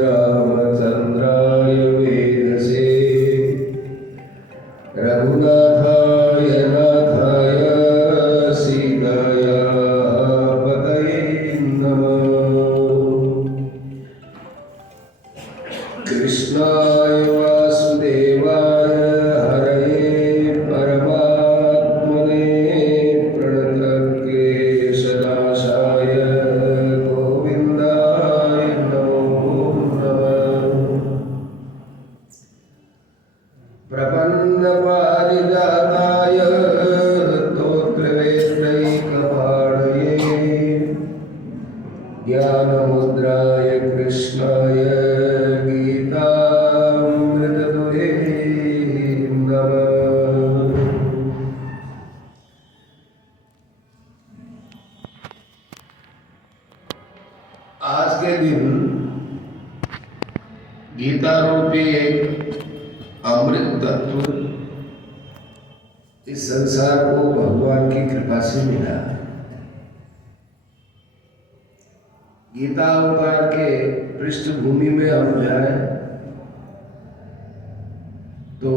रामचंद्राय वेधसे रघुनाथाय नाथाय सीताया पतये नमः। कृष्णाय वासुदेवाय हरये परमात्मने प्रणतक्लेशनाशाय गोविन्दाय नमो नमः। प्रपन्नपारिजाताय स्तोत्रवेत्रैकपाणये ज्ञानमुद्राय कृष्णाय गीतामृतदुहे नमः। आज के दिन गीता रूपी एक अमृत तत्व इस संसार को भगवान की कृपा से मिला। गीता अवतार के पृष्ठभूमि में हम जाए तो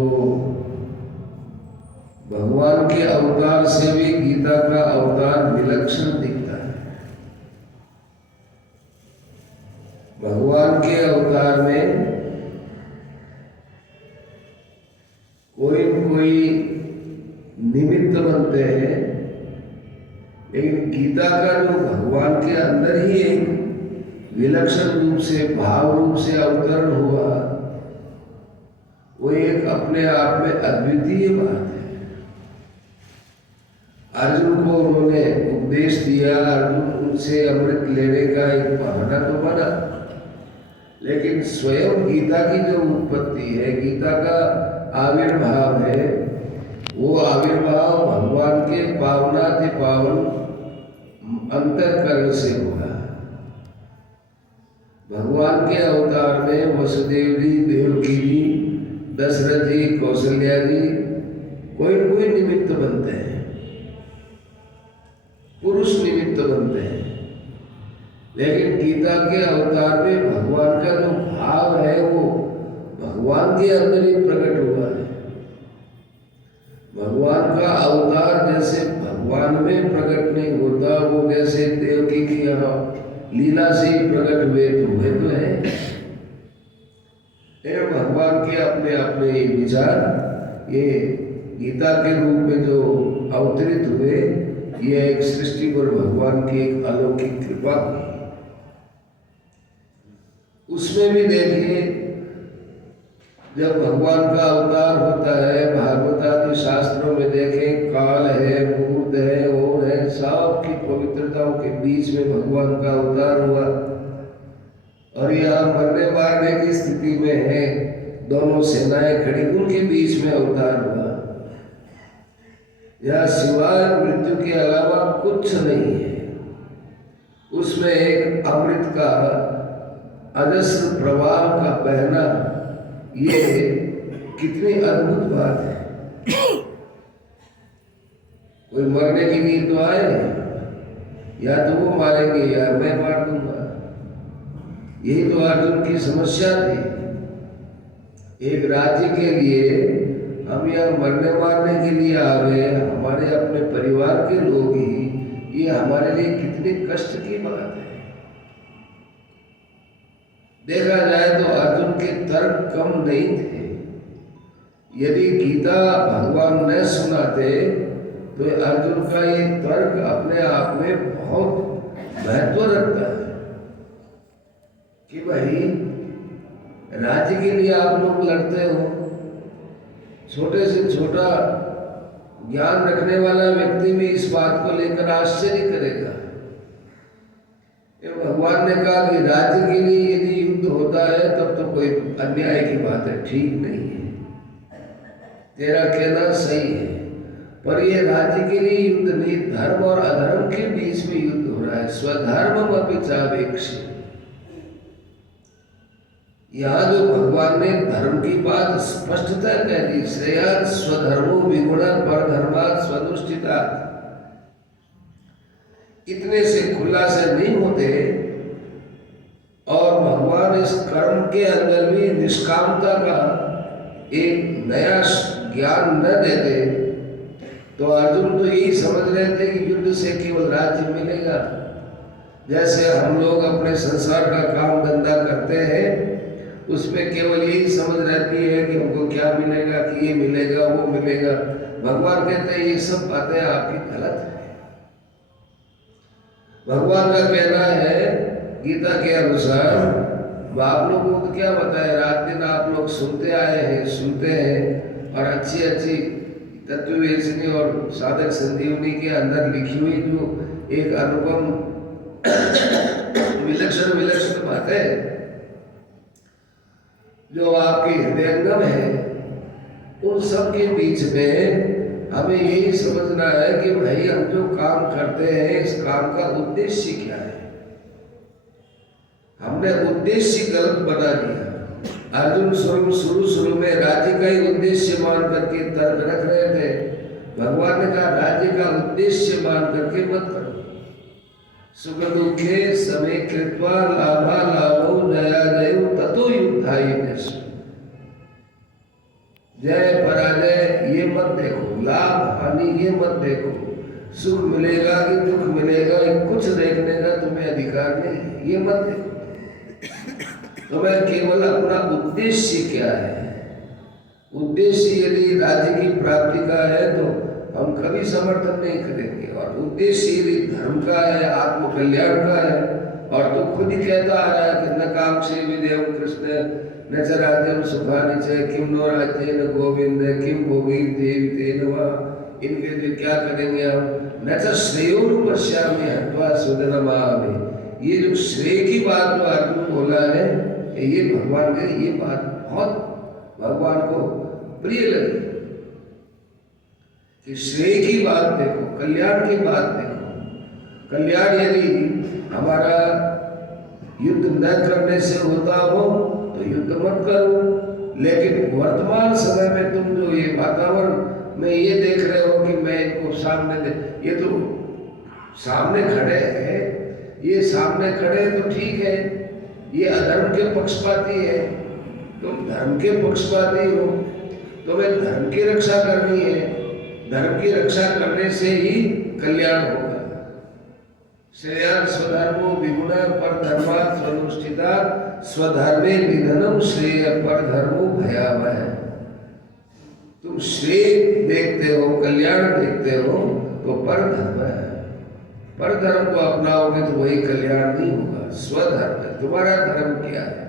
भगवान के अवतार से भी गीता का अवतार विलक्षण दिखता है। भगवान के अवतार में कोई न कोई निमित्त बनते हैं, लेकिन गीता का जो भगवान के अंदर ही एक विलक्षण रूप से भाव रूप से अवतरण हुआ, वो एक अपने आप में अद्वितीय बात है। अर्जुन को उन्होंने उपदेश दिया, अर्जुन उनसे अमृत लेने का एक बहाना तो बना, लेकिन स्वयं गीता की जो उत्पत्ति है, गीता का आविर्भाव है, वो आविर्भाव भगवान के पावनाति पावन अंतःकरण से हुआ। भगवान के अवतार में वसुदेव जी, देवकी जी, दशरथ जी, कौशल्या जी कोई न कोई निमित्त बनते हैं, पुरुष निमित्त बनते हैं, लेकिन गीता के अवतार में भगवान का जो भाव है वो भगवान के अंदर ही प्रकट हुआ है। भगवान का अवतार जैसे भगवान में प्रकट नहीं होता, वो जैसे देवकी की यहाँ लीला से ही प्रकट हुए तो है। भगवान के अपने अपने विचार ये गीता के रूप में जो अवतरित हुए, ये एक सृष्टि पर भगवान की एक अलौकिक कृपा हुई। उसमें भी देखिए, जब भगवान का अवतार होता है, भागवत आदि शास्त्रों में देखें, काल है, मूर्त है, और है, सबकी पवित्रताओं के बीच में भगवान का अवतार हुआ। और यहाँ मरने मारने की स्थिति में है, दोनों सेनाएं खड़ी, उनके बीच में अवतार हुआ। यह सिवाय मृत्यु के अलावा कुछ नहीं है। उसमें एक अमृत का अजस्र प्रवाह का बहना, ये कितनी अद्भुत बात है। कोई मरने के लिए तो आए, या तो वो मारेंगे या मैं मार दूंगा। यही तो अर्जुन की समस्या थी। एक राज्य के लिए हम यहाँ मरने मारने के लिए आ गए, हमारे अपने परिवार के लोग ही, ये हमारे लिए कितने कष्ट की बात है। देखा जाए तो अर्जुन के तर्क कम नहीं थे। यदि गीता भगवान न सुनाते तो अर्जुन का ये तर्क अपने आप में बहुत महत्व रखता है कि भाई राज्य के लिए आप लोग लड़ते हो। छोटे से छोटा ज्ञान रखने वाला व्यक्ति भी इस बात को लेकर आश्चर्य करेगा। भगवान ने कहा कि राज्य के लिए यदि युद्ध होता है तब तो कोई अन्याय की बात है, ठीक नहीं है, तेरा कहना सही है, पर ये राज्य के लिए युद्ध नहीं, धर्म और अधर्म के बीच में युद्ध हो रहा है। स्वधर्मम अपि चावेक्षे। यहाँ जो भगवान ने धर्म की बात स्पष्टता कह दी, श्रेयात् स्वधर्मो विगुणः परधर्मात् स्वनुष्ठितात्। इतने से खुला से नहीं होते। और भगवान भगवान इस कर्म के अंदर भी निष्कामता का एक नया ज्ञान न देते तो अर्जुन तो यही समझ रहे थे कि युद्ध से केवल राज्य मिलेगा। जैसे हम लोग अपने संसार का काम धंधा करते हैं, उसमें केवल यही समझ रहती है कि हमको क्या मिलेगा, कि ये मिलेगा वो मिलेगा। भगवान कहते हैं ये सब बातें आपकी गलत है। भगवान का कहना है गीता के अनुसार, आप लोगों को तो क्या बताए, रात दिन आप लोग सुनते आए हैं, सुनते हैं, और अच्छी अच्छी तत्ववेचनी और साधक संजीवनी के अंदर लिखी हुई जो एक अनुपम विलक्षण विलक्षण बातें जो आपके हृदयंगम है, उन सब के बीच में हमें यही समझना है कि भाई हम जो काम करते हैं इस काम का उद्देश्य क्या है। हमने उद्देश्य गलत बना दिया। अर्जुन शुरू में राज्य का ही उद्देश्य मान करके तर्क रख रहे थे। भगवान ने कहा राज्य का उद्देश्य मान करके मत करो। सुख दुखे समय कृत्वा लाभा लाभो नया नयो ततो युद्धाय देश। जय पराजय ये मत देखो, लाभ हानि ये मत देखो, सुख मिलेगा कि दुख मिलेगा कुछ देखने का तुम्हें अधिकार नहीं, ये मत देखो। तुम्हें केवल अपना उद्देश्य क्या है। उद्देश्य यदि राज्य की प्राप्ति का है तो हम कभी समर्थन नहीं करेंगे, और उद्देश्य यदि धर्म का है, आत्म कल्याण का है, और तो खुद ही कहता आ रहा है कि न काम से विदेव कृष्ण न च राज्यम सुखानि च किम नो राज्य न गोविंद किम भोगी देवी तेनवा। इनके लिए क्या करेंगे हम, न च श्रेयों पश्यामि हत्वा सुदनमामि। ये जो श्रेय की बात जो अर्जुन बोला है, ये भगवान के ये बात बहुत भगवान को प्रिय लगी कि श्रेय की बात देखो, कल्याण की बात देखो। कल्याण यदि हमारा युद्ध न करने से होता हो तो युद्ध मत करो, लेकिन वर्तमान समय में तुम जो ये वातावरण में ये देख रहे हो कि मैं इनको सामने ये तो सामने खड़े हैं, ये सामने खड़े तो ठीक है, ये अधर्म के पक्षपाती है, तुम धर्म के पक्षपाती हो, तुम्हें धर्म की रक्षा करनी है। धर्म की रक्षा करने से ही कल्याण होगा। श्रेया स्वधर्मो विगुण पर धर्मा स्वनुष्ठिता स्वधर्मे निधनम श्रेय पर धर्मो भयावह। तुम श्रेय देखते हो, कल्याण देखते हो तो पर धर्म है। पर धर्म को अपनाओगे तो वही कल्याण नहीं होगा। स्वधर्म है। तुम्हारा धर्म क्या है?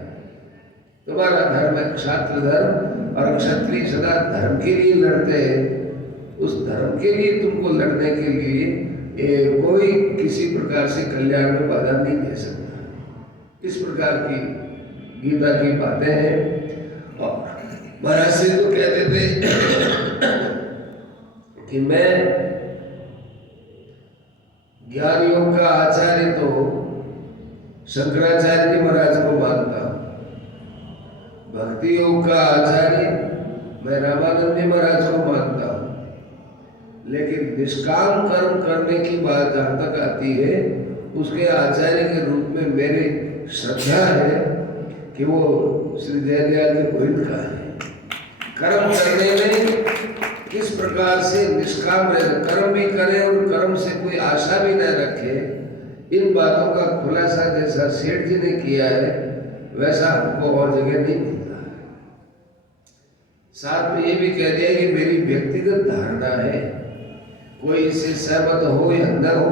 तुम्हारा धर्म है क्षात्र धर्म, और क्षत्रिय सदा धर्म के लिए लड़ते हैं। उस धर्म के लिए तुमको लड़ने के लिए कोई किसी प्रकार से कल्याण में बाधा नहीं दे सकता। इस प्रकार की गीता की बातें हैं। और महाराज से तो कहते थे कि मैं ज्ञान योग का आचार्य तो शंकराचार्य जी महाराज को मानता हूँ, भक्ति योग का आचार्य मैं रामानंद जी महाराज को मानता हूँ, लेकिन निष्काम कर्म करने की बात जहाँ तक आती है उसके आचार्य के रूप में मेरी श्रद्धा है कि वो श्री जयदयाल जी गोविंद का है। कर्म करने में किस प्रकार से निष्काम रहे, कर्म भी करे और कर्म से कोई आशा भी न रखे, इन बातों का खुलासा जैसा सेठ जी ने किया है वैसा हमको और जगह नहीं मिलता। साथ में ये भी कह दिया कि मेरी व्यक्तिगत धारणा है, कोई इससे सहमत हो या न हो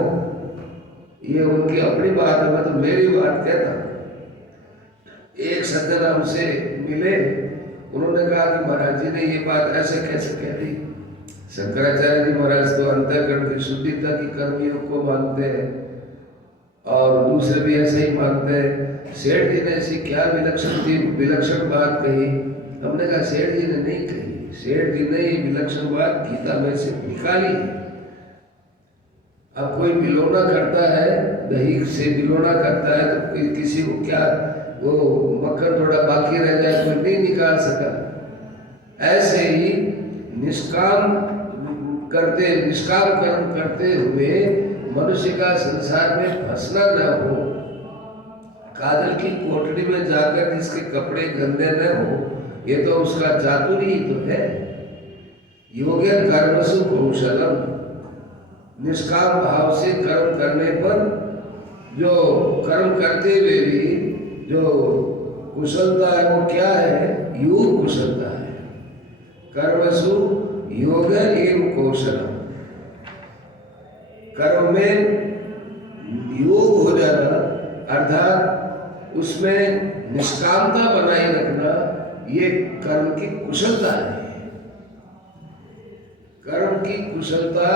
ये उनकी अपनी बात है, मैं तो मेरी बात कहता हूँ। एक सज्जन हमसे मिले, उन्होंने कहा कि महाराज जी ने ये बात ऐसे कैसे कह दी। शंकराचार्य जी महाराज तो अंतःकरण की शुद्धिता की कर्मयोग को मानते हैं और दूसरे भी ऐसे ही मानते हैं। सेठ जी ने ऐसी क्या विलक्षण बात कही। हमने कहा सेठ जी ने नहीं कही, सेठ जी ने ये विलक्षण बात गीता में से निकाली। अब कोई बिलोना करता है, दही से बिलोना करता है तो किसी को क्या वो मक्खन थोड़ा बाकी रह जाए, कोई नहीं निकाल सका। ऐसे ही निष्काम कर्म करते हुए मनुष्य का संसार में फंसना न हो, काजल की कोठरी में जाकर जिसके कपड़े गंदे न हो, ये तो उसका चातुर्य ही तो है। योग्य कर्मसु कौशलम, निष्काम भाव से कर्म करने पर जो कर्म करते हुए भी जो कुशलता है वो क्या है? योग कुशलता है। कर्मसु योग एवं कौशलम, कर्म में योग हो जाना अर्थात उसमें निष्कामता बनाए रखना, ये कर्म की कुशलता है। कर्म की कुशलता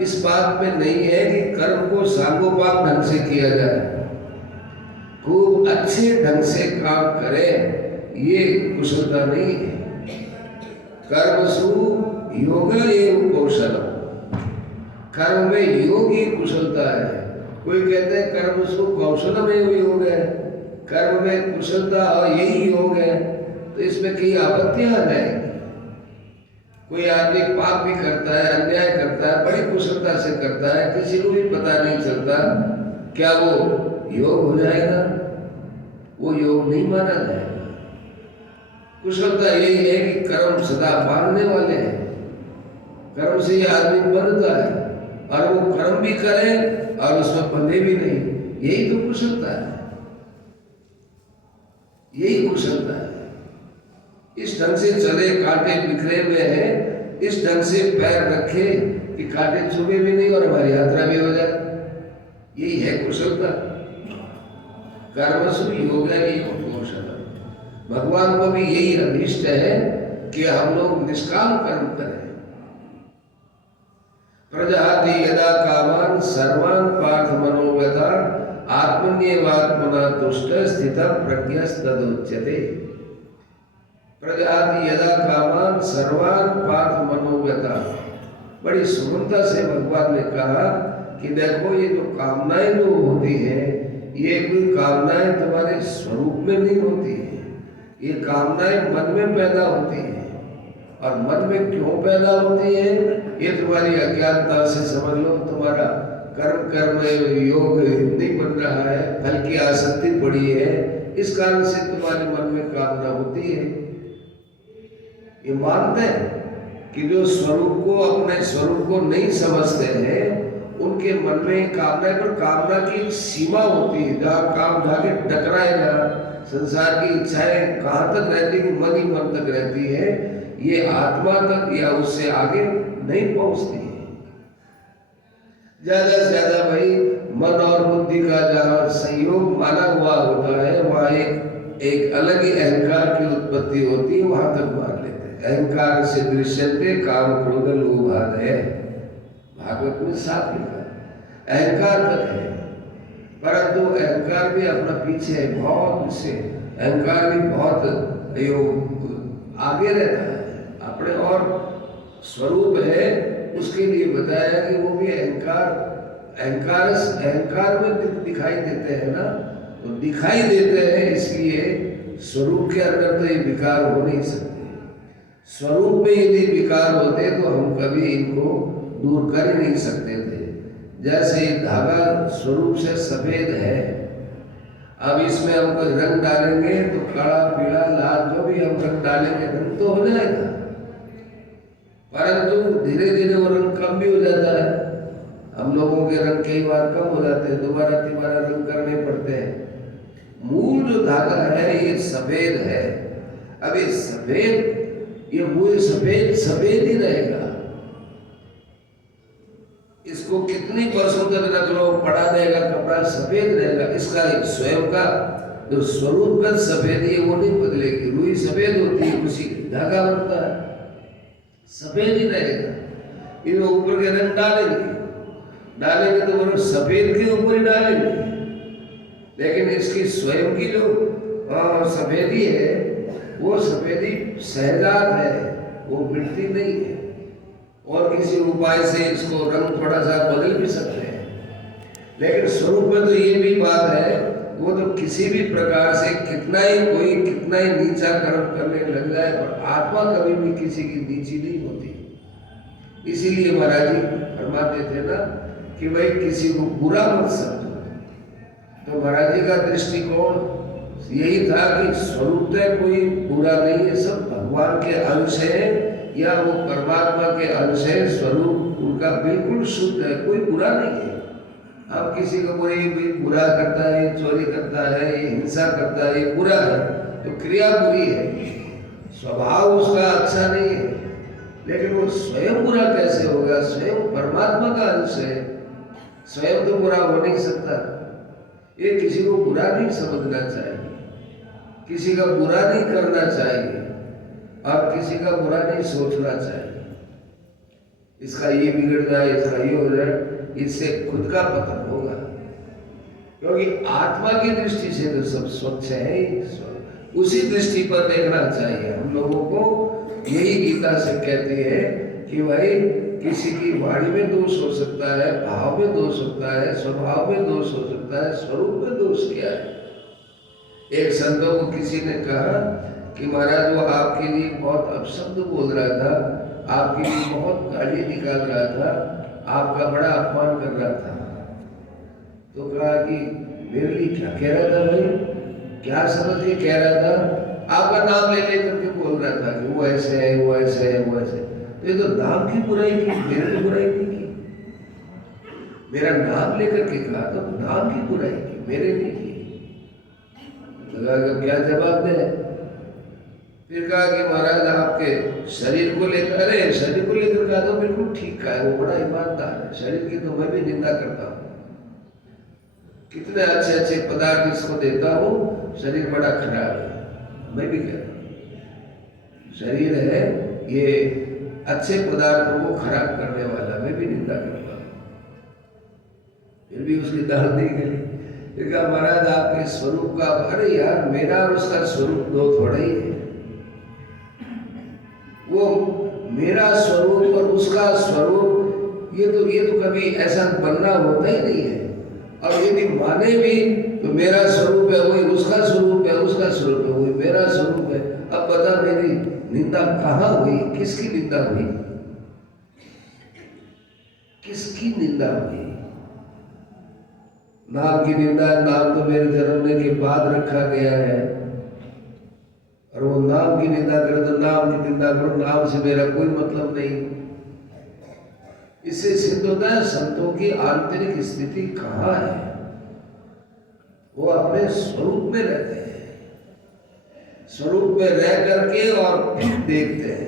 इस बात में नहीं है कि कर्म को सांगोपांग ढंग से किया जाए, खूब अच्छे ढंग से काम करें, ये कुशलता नहीं है। कर्मसु योग एवं कौशलम, कर्म में योग ही कुशलता है। कोई कहते हैं कर्मसु कौशलम एवं योग है, कर्म में कुशलता और यही योग है, तो इसमें कई आपत्तियां आ जाएंगी। कोई आदमी पाप भी करता है, अन्याय करता है, बड़ी कुशलता से करता है, किसी को भी पता नहीं चलता, क्या वो योग हो जाएगा? वो योग नहीं माना जाएगा। कुशलता यही है कि कर्म सदा बांधने वाले हैं, कर्म से ये आदमी बनता है और वो कर्म भी करे और उसमें बंधे भी नहीं, यही तो कुशलता है, यही कुशलता है। इस ढंग से चले, कांटे बिखरे में है, इस ढंग से पैर रखे कि कांटे चुभे भी नहीं और हमारी यात्रा भी हो जाए, यही है कुशलता। कर्मसु योग एवं कौशलम, भगवान को भी यही अभीष्ट है कि हम लोग निष्काम कर्म करें। प्रजाति यदा कामान सर्वान् पार्थ मनोगतान् आत्मन्येवात्मना तुष्ट स्थित प्रज्ञस्तदुच्यते। प्रजाति यदा कामान सर्वान् पार्थ मनोगतान्, बड़ी सुगमता से भगवान ने कहा कि देखो ये जो कामनाएं जो होती है, ये कोई कामनाएं तुम्हारे स्वरूप में नहीं होती है, ये कामनाएं मन में पैदा होती है। और मन में क्यों पैदा होती है? ये तुम्हारी अज्ञानता से समझ लो, तुम्हारा कर्म योग नहीं बन रहा है, फल की आसक्ति पड़ी है, इस कारण से तुम्हारे मन में कामना होती है। ये मानते हैं कि जो स्वरूप को, अपने स्वरूप को नहीं समझते हैं, उनके मन में कामना, पर कामना की एक सीमा होती है, जहाँ काम जाके टकराएगा। संसार की इच्छाएं कहाँ तक रहती है? मन ही मन तक रहती है, ये आत्मा तक या उससे आगे नहीं पहुंचती है। ज्यादा से ज्यादा भाई मन और बुद्धि का जहाँ संयोग माना हुआ होता है, वहाँ एक अलग ही अहंकार की उत्पत्ति होती है, वहां तक मान लेते हैं। अहंकार से दृश्यते काम क्रोध लोभ आदय, भागवत में साफ लिखा, अहंकार तक है। परंतु अहंकार भी अपना पीछे है बहुत, उससे अहंकार भी बहुत आगे रहता है, अपने और स्वरूप है उसके लिए बताया कि वो भी अहंकार में दिखाई देते हैं ना, तो दिखाई देते हैं, इसलिए स्वरूप के अंदर तो ये विकार हो नहीं सकते। स्वरूप में यदि विकार होते तो हम कभी इनको दूर कर ही नहीं सकते थे। जैसे धागा स्वरूप से सफेद है, अब इसमें हम कोई रंग डालेंगे तो काला पीला लाल जो भी हम रंग डालेंगे रंग तो हो जाएगा, परंतु धीरे धीरे वो रंग कम भी हो जाता है। हम लोगों के रंग कई बार कम हो जाते हैं, दोबारा तिबारा रंग करने पड़ते हैं। मूल जो धागा है ये सफेद है। अब ये सफेद, ये मूल सफेद ही रहेगा, इसको कितनी वर्षों तक रख लो, पड़ा रहेगा, कपड़ा सफेद रहेगा। इसका स्वयं का जो स्वरूपगत सफेद है वो नहीं बदलेगी। रुई सफेद होती है, उसी धागा बनता है, सफेद ही रहेगा। इन ऊपर के रंग डालेंगे तो वो सफेद के ऊपर ही डालेंगे, लेकिन इसकी स्वयं की जो सफेदी है वो सफेदी सहजात है, वो मिटती नहीं है। और किसी उपाय से इसको रंग थोड़ा सा बदल भी सकते हैं, लेकिन स्वरूप में तो ये भी बात है, वो तो किसी भी प्रकार से कितना ही नीचा कर्म करने लग जाए, पर आत्मा कभी भी किसी की नीची नहीं होती। इसीलिए महाराज जी फरमाते थे ना कि भाई किसी को बुरा मत समझो, तो महाराज जी का दृष्टिकोण यही था कि स्वरूप कोई बुरा नहीं है, सब भगवान के अंश है या वो परमात्मा के अंश है। स्वरूप उनका बिल्कुल शुद्ध है, कोई बुरा नहीं है। अब किसी को कोई भी बुरा करता है, चोरी करता है, हिंसा करता है, ये बुरा है, तो क्रिया बुरी है, स्वभाव उसका अच्छा नहीं है। लेकिन वो स्वयं बुरा कैसे होगा? स्वयं परमात्मा का अंश है, स्वयं तो बुरा हो नहीं सकता। ये किसी को बुरा नहीं समझना चाहिए, किसी का बुरा नहीं करना चाहिए और किसी का बुरा नहीं सोचना चाहिए। इसका ये बिगड़ जाए, इसका ये हो जाए, इससे खुद का पतन होगा। क्योंकि आत्मा की दृष्टि से तो सब स्वच्छ है, उसी दृष्टि पर देखना चाहिए। हम लोगों को यही गीता से कहती है कि भाई किसी की वाणी में दोष हो सकता है, भाव में दोष होता है, स्वभाव में दोष हो सकता है, स्वरूप में दोष क्या है? एक संतों को किसी ने कहा कि महाराज वो आपके लिए बहुत अपशब्द बोल रहा था, आपके लिए बहुत गाली निकाल रहा था, आपका बड़ा अपमान कर रहा था। तो कहा कि मेरे लिए क्या कह रहा था भाई, क्या समझ के कह रहा था? आपका नाम ले लेकर के बोल रहा था कि वो ऐसे है, वो ऐसे है, वो ऐसे। तो ये तो नाम की बुराई की, मेरे तो बुराई नहीं की। मेरा नाम लेकर के कहा तो नाम की बुराई की, मेरे नहीं की। तो क्या जवाब दे? फिर कहा कि महाराज आपके शरीर को लेकर, अरे शरीर को लेकर कहा तो बिल्कुल ठीक है, वो बड़ा ईमानदार है। शरीर की तो मैं भी निंदा करता हूँ, कितने अच्छे अच्छे पदार्थ इसको देता हूँ, शरीर बड़ा खराब है, मैं भी कहता हूँ। शरीर है ये अच्छे पदार्थों को खराब करने वाला, मैं भी निंदा करता हूँ। फिर भी उसकी दाल नहीं गली। फिर कहा महाराज आपके स्वरूप का, अरे यार मेरा और उसका स्वरूप दो थोड़ा ही है। वो मेरा स्वरूप और उसका स्वरूप ये तो कभी ऐसा बनना होता ही नहीं है। और यदि माने भी तो मेरा स्वरूप है वही उसका स्वरूप है, उसका स्वरूप है वही मेरा स्वरूप है। अब बता मेरी निंदा कहाँ हुई, किसकी निंदा हुई, किसकी निंदा हुई? नाम की निंदा, नाम तो मेरे जन्मने के बाद रखा गया है, और वो नाम की निंदा करे तो नाम की निंदा करो, नाम से मेरा कोई मतलब नहीं। इससे सिद्ध होता है संतों की आंतरिक स्थिति कहाँ है, वो अपने स्वरूप में रहते हैं, स्वरूप में रह करके और फिर देखते हैं।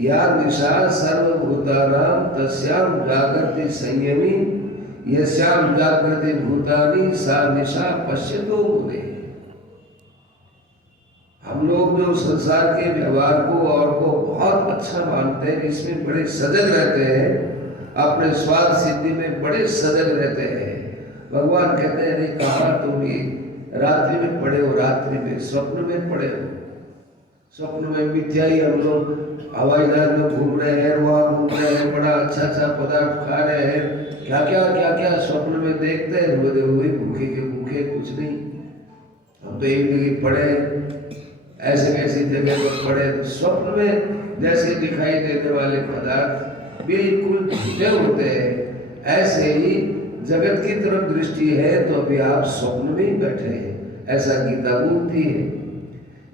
या निशा सर्वभूतानां तस्याम जागृति संयमी यस्याम जागृति भूतानि सा निशा पश्यतो मुने। हम लोग जो संसार के व्यवहार को और को बहुत अच्छा मानते हैं, इसमें बड़े सजग रहते हैं, अपने स्वार्थ सिद्धि में बड़े सजग रहते हैं। भगवान कहते हैं अरे कहाँ तुम ये रात्रि में पड़े हो, रात्रि में स्वप्न में पड़े हो। स्वप्न में मिथ्या ही हम लोग हवाई जहाज में घूम रहे हैं, वहाँ घूम रहे हैं, बड़ा अच्छा अच्छा पदार्थ खा रहे हैं, क्या क्या स्वप्न में देखते हैं, रोते हुए भूखे के भूखे, कुछ नहीं। हम तो एक जगह पड़े, ऐसे ऐसी जगह पर पड़े, तो स्वप्न में जैसे दिखाई देने वाले पदार्थ बिल्कुल झूठे होते हैं। ऐसे ही जगत की तरफ दृष्टि है तो अभी आप स्वप्न में ही बैठे हैं, ऐसा गीता बोलती है।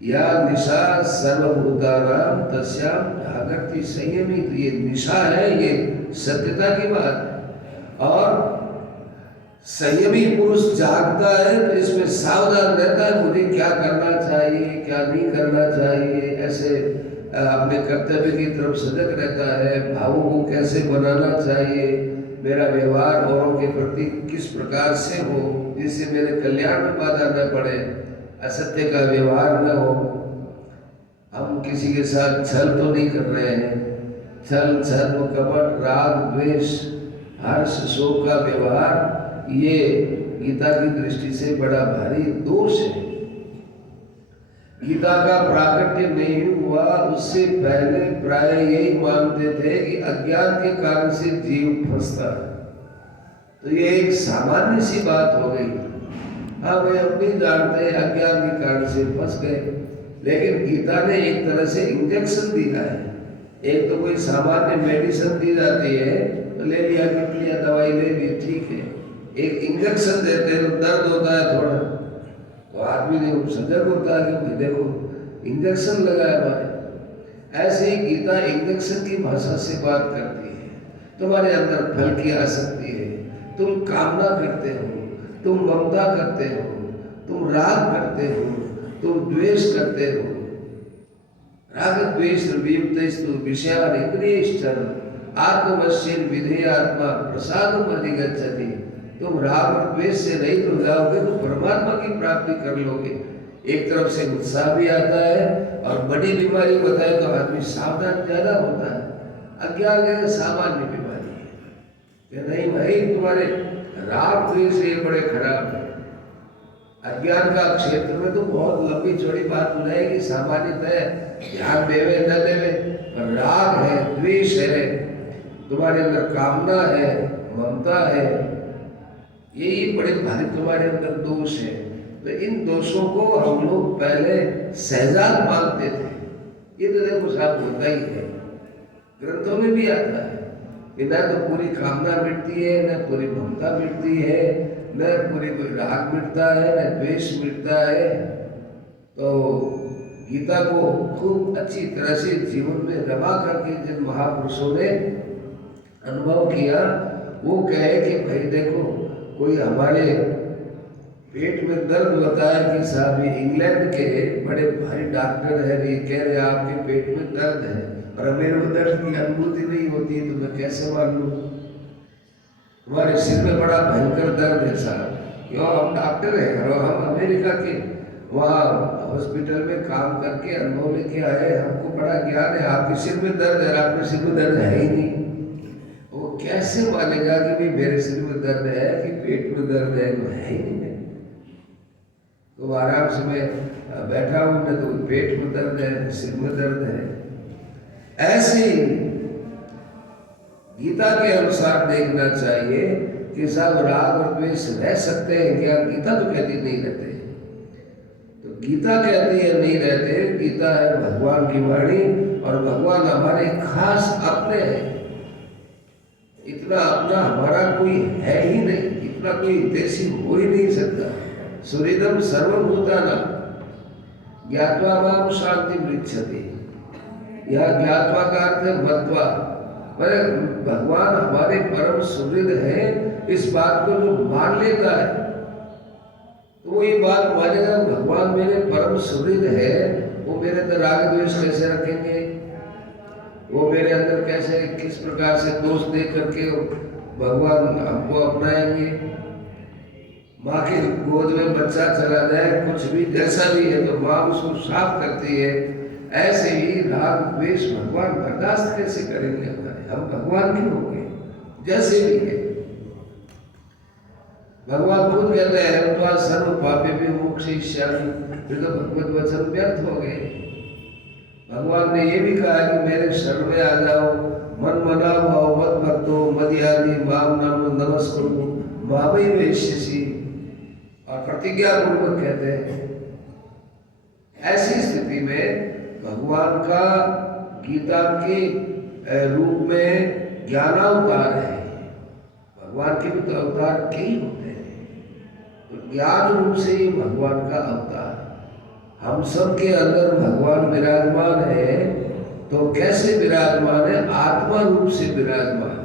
या निशा सर्वभूतानां तस्याम जागृति संयमी। तो ये निशा है, ये सत्यता की बात है। और संयमी पुरुष जागता है तो इसमें सावधान रहता है, मुझे क्या करना चाहिए, क्या नहीं करना चाहिए, ऐसे अपने कर्तव्य की तरफ सजग रहता है। भावों को कैसे बनाना चाहिए, मेरा व्यवहार औरों के प्रति किस प्रकार से हो जिससे मेरे कल्याण में बाधा न पड़े, असत्य का व्यवहार न हो। हम किसी के साथ छल तो नहीं कर रहे हैं, छल छल कपट राग द्वेष हर्ष शोक का व्यवहार, ये गीता की दृष्टि से बड़ा भारी दोष है। गीता का प्राकट्य नहीं हुआ उससे पहले प्राय यही मानते थे कि अज्ञान के कारण से जीव फंसता है। तो ये एक सामान्य सी बात हो गई। हाँ भाई हम नहीं जानते, अज्ञान के कारण से फंस गए, लेकिन गीता ने एक तरह से इंजेक्शन दिया है। एक तो कोई सामान्य मेडिसिन दी जाती है तो ले लिया, दवाई ले ली, ठीक है। एक इंजेक्शन देते हैं तो दर्द होता है थोड़ा, तो आदमी ने सजग होता है कि भाई देखो इंजेक्शन लगा है हमारे। ऐसे ही गीता इंजेक्शन की भाषा से बात करती है। तुम्हारे अंदर फल की आसक्ति है, तुम कामना करते हो, तुम ममता करते हो, तुम राग करते हो, तुम द्वेष करते हो। राग द्वेष वियुक्त विषयान इंद्रियश्चर आत्मवश्यन विधेयात्मा प्रसादम अधिगच्छति। तुम राग और द्वेष से रहित हो जाओगे तो परमात्मा की प्राप्ति कर लोगे। एक तरफ से उत्साह भी आता है, और बड़ी बीमारी बताए तो आदमी सावधान ज्यादा होता है। अज्ञान है सामान्य बीमारी है कि नहीं भाई तुम्हारे राग द्वेष ये बड़े खराब है। अज्ञान का क्षेत्र में तो बहुत लंबी चौड़ी बात बुलाएगी, सामान्यतः ध्यान देवे न देवे, पर राग है, द्वेष है, तुम्हारे अंदर कामना है, ममता है, यही बड़े भारी तुम्हारे अंदर दोष है। तो इन दोषों को हम लोग पहले सहजात मानते थे। ये तो देखो साहब होता ही है, ग्रंथों में भी आता है कि न तो पूरी कामना मिटती है, न पूरी ममता मिटती है, न पूरी कोई राग मिटता है, न द्वेष मिटता है। तो गीता को खूब अच्छी तरह से जीवन में रमा करके जिन महापुरुषों ने अनुभव किया, वो कहे कि भाई देखो कोई हमारे पेट में दर्द बताया कि साहब ये इंग्लैंड के बड़े भारी डॉक्टर है, ये कह रहे आपके पेट में दर्द है, और मेरे को दर्द की अनुभूति नहीं होती तो मैं कैसे मान लूँ? हमारे सिर में बड़ा भयंकर दर्द है साहब, क्यों? हम डॉक्टर हैं और हम अमेरिका के वहाँ हॉस्पिटल में काम करके अनुभव लेके आए, हमको बड़ा ज्ञान है। आपके सिर में दर्द है, आपके सिर में दर्द है ही नहीं। वो कैसे मानेगा कि भाई मेरे सिर में दर्द है कि पेट में दर्द है? तो है ही नहीं। तो आराम से मैं बैठा हूँ, न तो पेट में दर्द है, सिर में दर्द है। ऐसे ही गीता के अनुसार देखना चाहिए कि सब राग और द्वेष रह सकते हैं क्या? गीता तो कहती नहीं रहते, तो गीता कहती है नहीं रहते। गीता है भगवान की वाणी, और भगवान हमारे खास अपने हैं। इतना अपना हमारा कोई है ही नहीं, इतना कोई देशी हो ही नहीं सकता। सुहृदम सर्वभूतानां ज्ञात्वा मां शांति पृच्छति। यह ज्ञात्वा का अर्थ है मत्वा, भगवान हमारे परम सुहृद है। इस बात को जो मान लेता है तो वो ये बात मानेगा भगवान मेरे परम सुहृद है, वो मेरे अंदर राग द्वेष कैसे रखेंगे? वो मेरे अंदर कैसे किस प्रकार से दोष दे करके भगवान हमको अपनाएंगे? माँ के गोद में बच्चा चला जाए, कुछ भी जैसा भी है, तो माँ उसको साफ करती है। ऐसे ही राग द्वेष भगवान बर्दाश्त कैसे करेंगे हमारे? हम भगवान क्यों होंगे? जैसे भी है भगवान खुद कहते हैं तो सर्व पापे भी मोक्षयिष्यामि, फिर तो भगवत वचन व्यर्थ हो गए। भगवान ने ये भी कहा कि मेरे शरण में आ जाओ, मन मना भाव मत भक्तो मदयादि माम नाम नमस्कुरु मामई वैश्यसी, और प्रतिज्ञा पूर्वक कहते हैं। ऐसी स्थिति में भगवान का गीता के रूप में ज्ञानावतार है। भगवान के भी तो अवतार कई होते हैं, तो ज्ञान रूप से ही भगवान का अवतार। हम सब के अंदर भगवान विराजमान है, तो कैसे विराजमान है? आत्मा रूप से विराजमान है।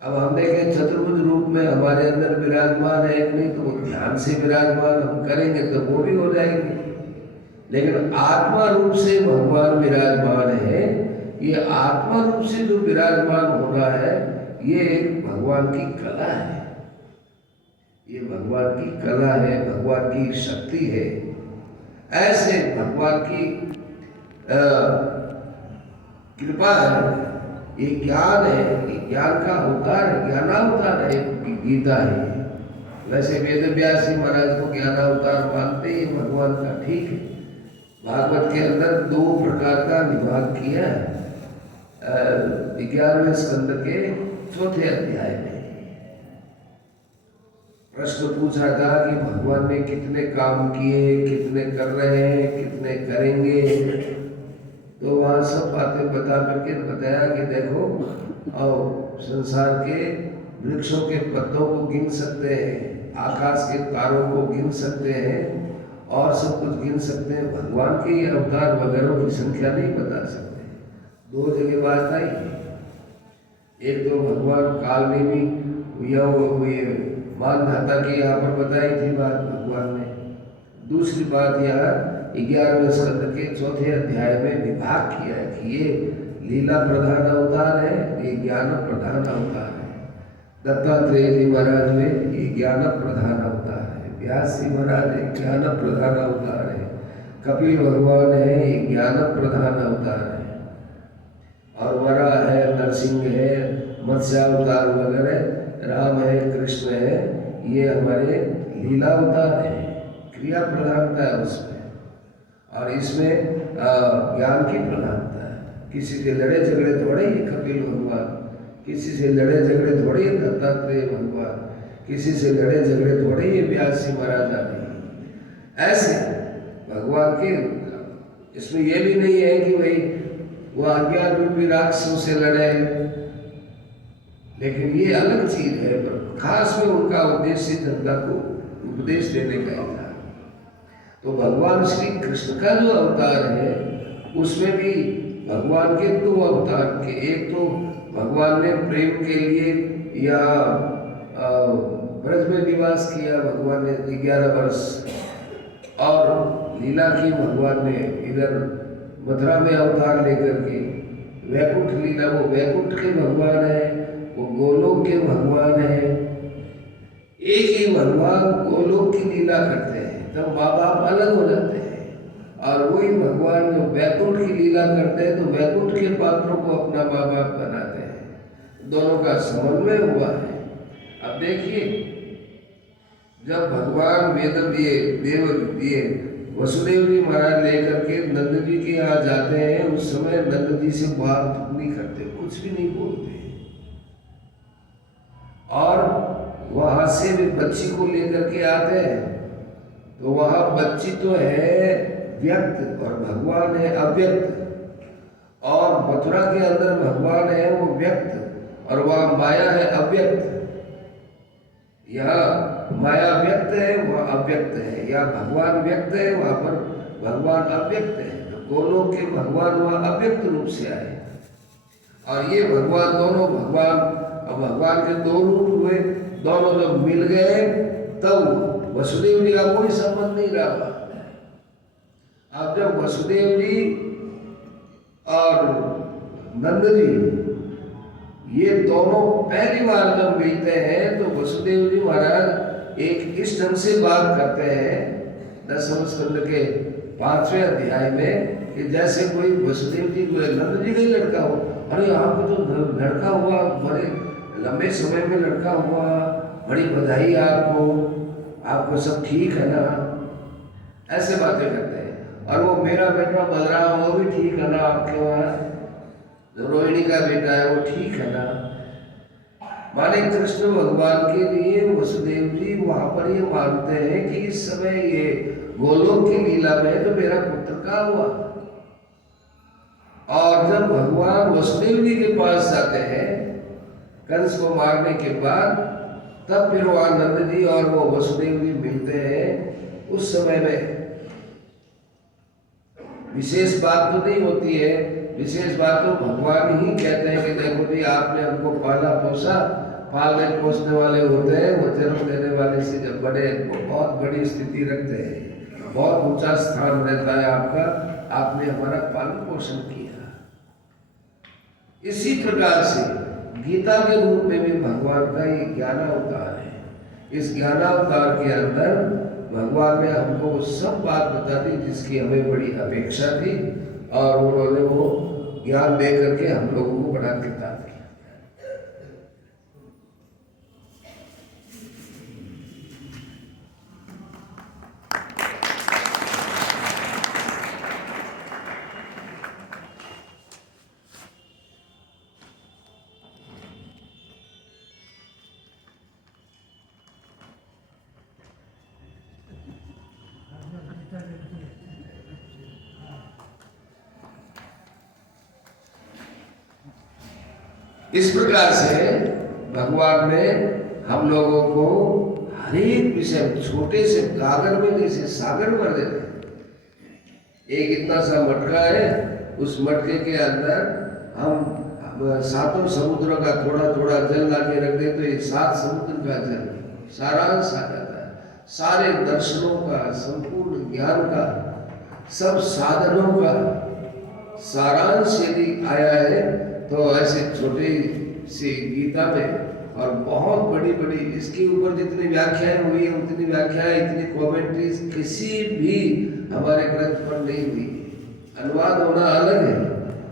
अब हम देखें चतुर्भुज रूप में हमारे अंदर विराजमान है नहीं, तो वो ध्यान से विराजमान हम करेंगे तो वो भी हो जाएंगे। लेकिन आत्मा रूप से भगवान विराजमान है। ये आत्मा रूप से जो विराजमान हो रहा है, ये एक भगवान की कला है, ये भगवान की कला है, भगवान की शक्ति है। ऐसे भगवान की कृपा है, ये ज्ञान है, ये ज्ञान का अवतार है, ज्ञानावतार है, गीता है। वैसे वेद व्यास जी महाराज को ज्ञानावतार मानते हैं भगवान का, ठीक है। भागवत के अंदर 2 प्रकार का विभाग किया है 11वें स्कंद के 4थे अध्याय में। प्रश्न पूछा था कि भगवान ने कितने काम किए, कितने कर रहे हैं, कितने करेंगे, तो वहाँ सब बातें बता करके बताया कि देखो और संसार के वृक्षों के पत्तों को गिन सकते हैं, आकाश के तारों को गिन सकते हैं और सब कुछ गिन सकते हैं। भगवान के अवतार वगैरह की संख्या नहीं बता सकते। दो जगह बात आई है, एक तो भगवान काल में भी ये मानधाता की यहाँ पर बताई थी बात भगवान ने। दूसरी बात यहाँ 11वें स्कंद के 4थे अध्याय में विभाग किया है कि ये लीला प्रधान अवतार है, ये ज्ञान प्रधान अवतार है। दत्तात्रेय जी महाराज में ये ज्ञान प्रधान अवतार है, व्यास जी महाराज एक ज्ञान प्रधान अवतार है, कपिल भगवान है ये ज्ञान प्रधान अवतार है, और वरा है, नरसिंह है, मत्स्यावतार वगैरह, राम है, कृष्ण है, ये हमारे लीला अवतार है। क्रिया प्रधानता है उसमें, और इसमें ज्ञान की प्रधानता है। किसी से लड़े झगड़े थोड़े ही कपिल भगवान, किसी से लड़े झगड़े थोड़े ही दत्तात्रेय भगवान, किसी से लड़े झगड़े थोड़े ही व्यास जी महाराज आदि। ऐसे भगवान के इसमें यह भी नहीं है कि भाई वो अज्ञान रूपी राक्षसों से लड़े, लेकिन ये अलग चीज है। पर खास में उनका उद्देश्य जनता को उपदेश देने का ही था। तो भगवान श्री कृष्ण का जो अवतार है उसमें भी भगवान के दो अवतार के, एक तो भगवान ने प्रेम के लिए या ब्रज में निवास किया भगवान ने 11 वर्ष, और लीला की भगवान ने इधर मथुरा में अवतार लेकर के वैकुंठ लीला, वो वैकुंठ के भगवान है, वो गोलोक के भगवान है। एक ही भगवान गोलोक की लीला करते हैं तब माँ बाप अलग हो जाते हैं, और वही भगवान जो वैकुंठ की लीला करते हैं तो वैकुंठ के पात्रों को अपना माँ बाप बनाते हैं। दोनों का समन्वय हुआ है। अब देखिए, जब भगवान वेद दिए वसुदेव जी महाराज लेकर के नंद जी के यहाँ जाते हैं, उस समय नंद जी से बात नहीं करते, कुछ भी नहीं बोलते, और वहां से भी बच्ची को लेकर के आते हैं तो वहां बच्ची तो है व्यक्त और भगवान है अव्यक्त, और मथुरा के अंदर भगवान है वो व्यक्त और वह माया है अव्यक्त। यहाँ माया व्यक्त है, वह अव्यक्त है, या भगवान व्यक्त है, वहां पर भगवान अव्यक्त है। तो गोलोक के भगवान वह अव्यक्त रूप से आए, और ये भगवान दोनों भगवान के दो रूप हुए, दोनों जब मिल गए तब वसुदेव जी का कोई संबंध नहीं रहा। अब जब वसुदेव जी और नंद जी ये दोनों पहली बार जब मिलते हैं तो वसुदेव जी महाराज एक इस ढंग से बात करते हैं 10वें स्कंद के 5वें अध्याय में कि जैसे कोई वसुदेव जी नंद जी का लड़का हो, अरे आपको तो लड़का हुआ, बड़े लंबे समय में लड़का हुआ, बड़ी बधाई आपको सब ठीक है ना, ऐसे बातें करते हैं। और वो मेरा बेटा बलराम वो भी ठीक है ना, आपके वहाँ रोहिणी का बेटा है वो ठीक है ना। माने कृष्ण भगवान के लिए वसुदेव जी वहां पर ये मानते हैं कि इस समय ये गोलोक की लीला में तो मेरा पुत्र का हुआ। और जब भगवान वसुदेव जी के पास जाते हैं कंस को मारने के बाद, तब फिर वहां नंद जी और वो वसुदेव जी मिलते हैं। उस समय में विशेष बात तो नहीं होती है, विशेष बात तो भगवान ही कहते हैं कि देखो जी आपने हमको पाला पोसा, पालने पोसने वाले होते हैं वो जन्म देने वाले से जब बड़े बहुत बड़ी स्थिति रखते हैं, बहुत ऊंचा स्थान रहता है आपका, आपने हमारा पालन पोषण किया। इसी प्रकार से गीता के रूप में भी भगवान का ये ज्ञानावतार है। इस ज्ञानावतार के अंदर भगवान ने हमको वो सब बात बता दी जिसकी हमें बड़ी अपेक्षा थी, और उन्होंने वो ज्ञान दे करके हम लोगों को बड़ा कृतार्थ किया। इस प्रकार से भगवान ने हम लोगों को हर एक विषय छोटे से गागर में जैसे सागर भर देते हैं। एक इतना सा मटका है, उस मटके के अंदर हम सातों समुद्रों का थोड़ा थोड़ा जल ला के रख दे तो ये 7 समुद्र का जल सारांश आ जाता है। सारे दर्शनों का, संपूर्ण ज्ञान का, सब साधनों का सारांश यदि आया है तो ऐसे छोटे सी गीता में, और बहुत बड़ी बड़ी इसके ऊपर जितनी व्याख्याएं हुई है उतनी व्याख्याएं, इतनी कमेंट्रीज किसी भी हमारे ग्रंथ पर नहीं हुई। अनुवाद होना अलग है,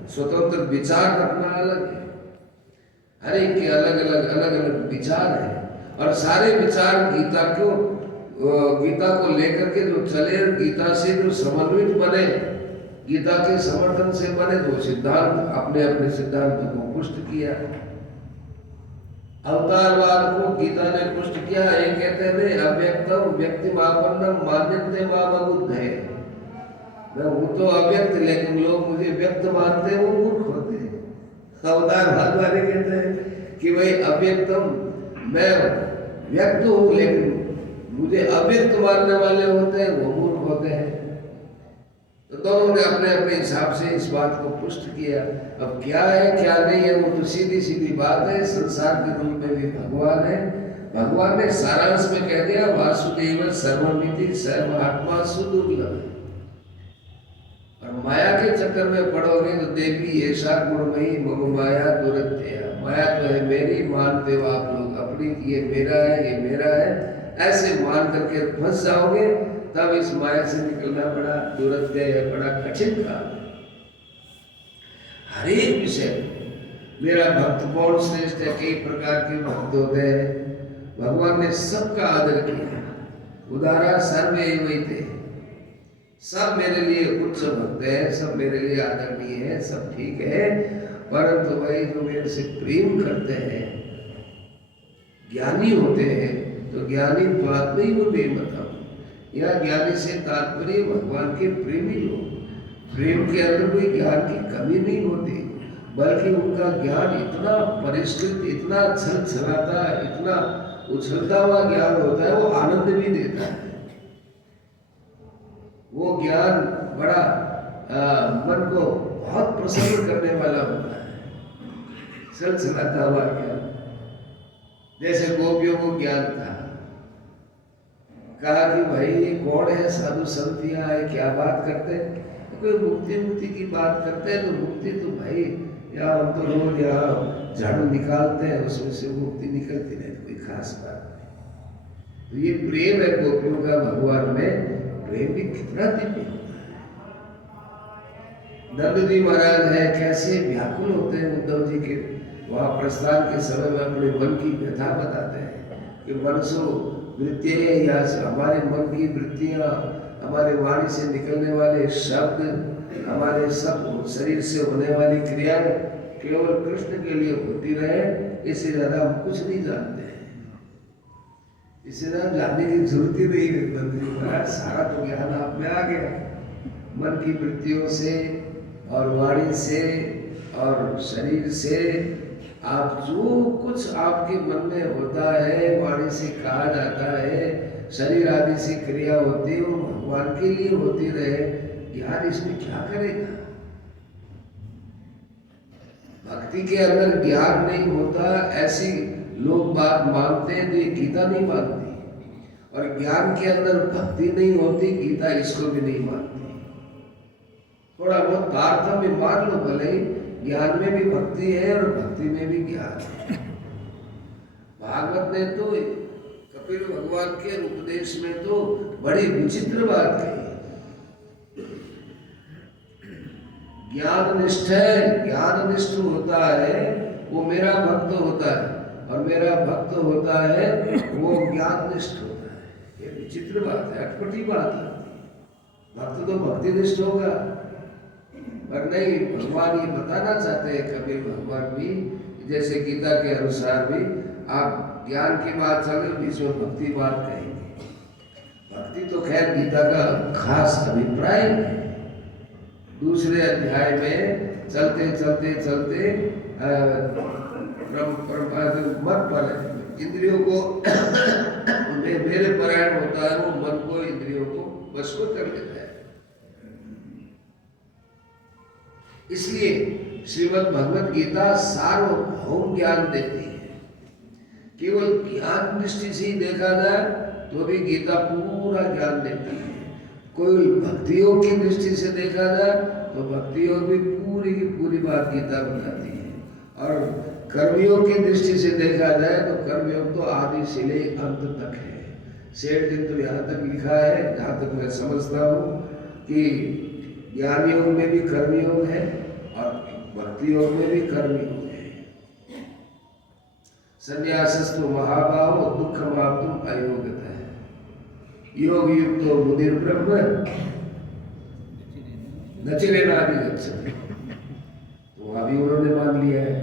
स्वतंत्र विचार रखना अलग है, हर एक के अलग अलग विचार है, और सारे विचार गीता को लेकर के जो चले, गीता से जो समन्वित बने, गीता के समर्थन से बने, तो सिद्धांत अपने अपने सिद्धांत को पुष्ट किया। अवतारवाद को गीता ने पुष्ट किया। एक कहते हैं अव्यक्तम व्यक्तिमापन्नम मान्यते मामबुद्ध है, मैं हूँ तो अव्यक्त लेकिन लोग मुझे व्यक्त मानते हैं, वो मूर्ख होते हैं। अवतारवाद वाले कहते हैं कि भाई अव्यक्तम, मैं व्यक्त हूँ लेकिन मुझे अव्यक्त मानने वाले होते हैं, वो मूर्ख होते हैं। तो दोनों ने अपने अपने हिसाब से इस बात को पुष्ट किया। अब क्या है क्या नहीं है वो तो सीधी सीधी बात है। संसार के रूप में भी भगवान है। भगवान ने सारांश में कह दिया वासुदेव सर्वमिति सर्वात्मा सुदुर्लभ। और माया के चक्कर में पड़ोगे तो देवी ऐसा गुणमयी मम माया दुरत्या, माया तो है मेरी, मानते हो आप लोग अपनी, ये मेरा है, ये मेरा है, ऐसे मान करके फंस जाओगे, तब इस माया से निकलना बड़ा दुरत्य है, बड़ा कठिन काम। हर एक विषय मेरा भक्त कौन श्रेष्ठ है, कई प्रकार के भक्त होते हैं, भगवान ने सबका आदर किया। उदारा सर्वे वैते, सब मेरे लिए उच्च भक्त है, सब मेरे लिए आदरणीय है, सब ठीक है, परंतु वही जो मेरे से प्रेम करते हैं, ज्ञानी होते हैं, तो ज्ञानी बात नहीं वो बेमतम, या ज्ञानी से तात्पर्य भगवान के प्रेमी लोग। प्रेम के अंदर कोई ज्ञान की कमी नहीं होती, बल्कि उनका ज्ञान इतना परिष्कृत, इतना छल छलाता, इतना उछलता हुआ ज्ञान होता है, वो आनंद भी देता है। वो ज्ञान बड़ा मन को बहुत प्रसन्न करने वाला होता है, छल छलाता हुआ ज्ञान। जैसे गोपियों को ज्ञान था, कहा कि भाई ये कौन है, साधु संत यहाँ है, क्या बात करते हैं, तो कोई मुक्ति की बात करते हैं, तो मुक्ति तो भाई यहाँ हम तो रोज यहाँ झाड़ू निकालते हैं, उसमें से मुक्ति निकलती नहीं, कोई खास बात नहीं। तो ये प्रेम है गोपियों का भगवान में, प्रेम भी कितना दिव्य होता है। नंद जी महाराज है, कैसे व्याकुल होते हैं उद्धव जी के वहाँ प्रस्थान के समय में, अपने मन की व्यथा बताते हैं कि मनसो वृत्तियाँ, या हमारे मन की वृत्तियाँ, हमारे वाणी से निकलने वाले शब्द, हमारे सब शरीर से होने वाली क्रियाएं केवल कृष्ण के लिए होती रहे, इससे ज्यादा हम कुछ नहीं जानते हैं। इससे ज्यादा जानने की जरूरत ही नहीं है, सारा तो ज्ञान आप में आ गया। मन की वृत्तियों से और वाणी से और शरीर से आप जो कुछ आपके मन में होता है, वाणी से कहा जाता है, शरीर आदि से क्रिया होती है, वो भगवान के लिए होती रहे, ज्ञान इसमें क्या करेगा। भक्ति के अंदर ज्ञान नहीं होता, ऐसी लोग बात मानते हैं, तो ये गीता नहीं मानती, और ज्ञान के अंदर भक्ति नहीं होती, गीता इसको भी नहीं मानती। थोड़ा बहुत तारतम्य मान लो, भले ही ज्ञान में भी भक्ति है और भक्ति में भी ज्ञान है। भागवत ने तो कपिल भगवान के उपदेश में तो बड़ी विचित्र बात कही। ज्ञान निष्ठ है, ज्ञान निष्ठ होता है वो मेरा भक्त होता है, और मेरा भक्त होता है वो ज्ञान निष्ठ होता है। ये विचित्र बात है, अटपटी बात है। भक्त तो भक्ति निष्ठ होगा, पर नहीं, भगवान ये बताना चाहते हैं, कबीर भगवान भी, जैसे गीता के अनुसार भी आप ज्ञान की बात चल रही, बीच में भक्ति बात कहेंगे। भक्ति तो खैर गीता का खास अभिप्राय है। दूसरे अध्याय में चलते चलते चलते मत पाले। इंद्रियों को मेरे परायण होता है, वो मन को इंद्रियों को वश में कर लेता है। इसलिए श्रीमद् भगवत गीता सार्वभौम ज्ञान देती है। केवल ज्ञान दृष्टि से ही देखा जाए तो भी गीता पूरा ज्ञान देती है। कोई भक्ति योग की दृष्टि से देखा जाए तो भक्ति योग भी पूरी की पूरी बात गीता बताती है। और कर्मयोग की दृष्टि से देखा जाए तो कर्मयोग तो आदि से ले अंत तक है। सेठ जी तो यहाँ तक लिखा है, जहाँ तक मैं समझता हूँ, कि ज्ञान योग में भी कर्मयोग है और भक्ति योग में भी कर्मयोग है। संन्यासस्तु महाभाव दुःखमाप्तुम् अयोग्यतः योग युक्तो मुनिर् ब्रह्म न चिरेणाधिगच्छति। तो अभी उन्होंने मान लिया है।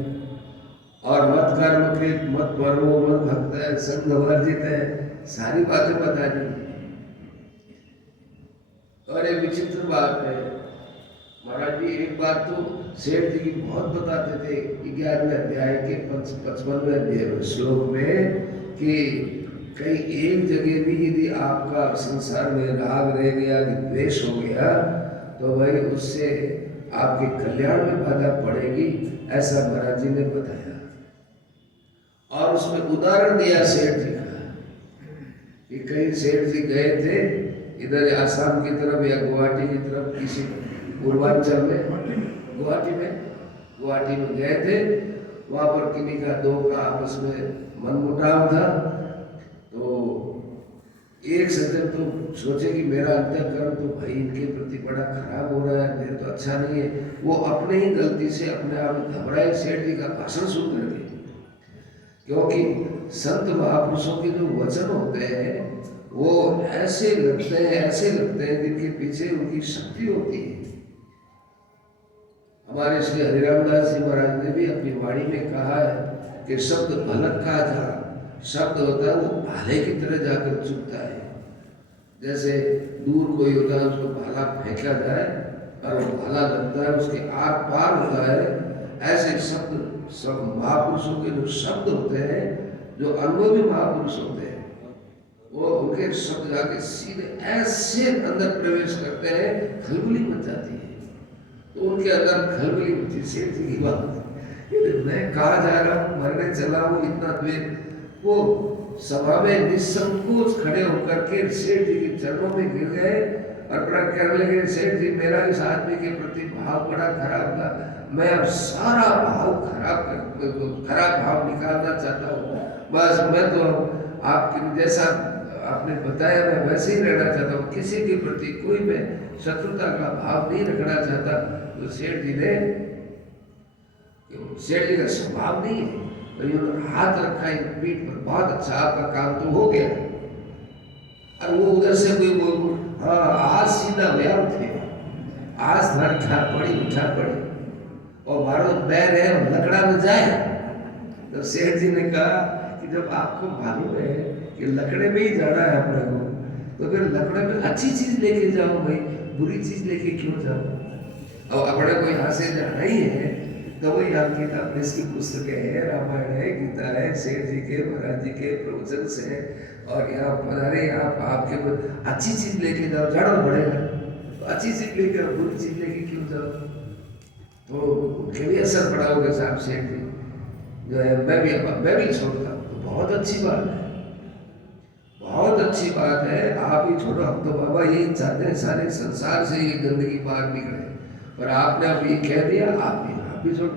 और मत कर्म कृत मत परमो मत भक्त है संग वर्जित है, सारी बातें बता दी। और एक विचित्र बात है, महाराज जी एक बात तो सेठ जी की बहुत बताते थे 11वें अध्याय के 55वें श्लोक में, कि कहीं एक जगह भी यदि आपका संसार में राग रह गया कि द्वेष हो गया तो भाई उससे आपके कल्याण में बाधा पड़ेगी, ऐसा महाराज जी ने बताया। और उसमें उदाहरण दिया सेठ जी का, कि कई सेठ जी गए थे इधर आसाम की तरफ या गुवाहाटी की तरफ, किसी पूर्वांचल में, गुवाहाटी में गए थे। वहाँ पर किन्हीं का दो का आपस में मनमुटाव था। तो एक सज्जन तो सोचे कि मेरा अंतःकरण तो भाई इनके प्रति बड़ा खराब हो रहा है, मेरे तो अच्छा नहीं है। वो अपने ही गलती से अपने आप घबराए सेठ जी का भाषण सुन करके, क्योंकि संत महापुरुषों के जो वचन होते हैं वो ऐसे लगते हैं जिनके पीछे उनकी शक्ति होती है। हमारे श्री हरिरामदास जी महाराज ने भी अपनी वाणी में कहा है कि शब्द भलक का जहाँ शब्द होता है वो भाले की तरह जाकर चुभता है। जैसे दूर कोई होता है, उसको भाला फेंका जाए और वो भाला लगता है, उसके आर पार होता है। ऐसे शब्द सब महापुरुषों के जो शब्द होते हैं, जो अनुभवी महापुरुष होते हैं, वो उनके शब्द जाके सीधे ऐसे अंदर प्रवेश करते हैं, खलबली मच जाती है। तो उनके अंदर खलबली मची। सेठ जी की बात, मैं कहा जा रहा हूँ, मरने चला हूँ, इतना द्वेष। वो सभा में निसंकोच खड़े होकर के सेठ जी के चरणों में गिर गए और बड़ा कहने लगे, सेठ जी मेरा इस आदमी के प्रति भाव बड़ा खराब था, मैं अब सारा भाव खराब भाव निकालना चाहता हूँ। बस मैं तो आपके जैसा आपने बताया मैं वैसे ही रहना चाहता हूँ, किसी के प्रति कोई मैं शत्रुता का भाव नहीं रखना चाहता। तो सेठ जी का स्वभाव नहीं है, तो उन्होंने हाथ रखा इन पीठ पर, बहुत अच्छा आपका काम तो हो गया। और वो उधर से कोई बोल, हाँ आज सीधा गया उठे, आज धर उठा पड़ी और मारो पैर है और लकड़ा में जाए। तो सेठ जी ने कहा कि जब आपको मालूम है कि लकड़े में ही जाना है अपने को, तो फिर लकड़े में अच्छी चीज लेके जाओ भाई, बुरी चीज लेके क्यों जाओ। और अपने को यहाँ से जाना ही है तो वही आपकी अपने की पुस्तकें हैं, रामायण है, गीता है, सेठ जी के महाराज जी के प्रवचन से, और यहाँ पधारे आप आपके अच्छी चीज लेके जाओ, जाना पड़ेगा। तो अच्छी चीज लेके और बुरी चीज लेके क्यों जाओ। तो उनके भी असर पड़ा होगा साहब सेठ जी जो है, मैं भी छोड़ता हूँ। तो बहुत अच्छी बात है, बहुत अच्छी बात है। आप ही छोड़ो, हम तो बाबा यही चाहते हैं सारे संसार से ये गंदगी बाहर निकले, पर आपने अब ये कह दिया, आप भी छोड़ो।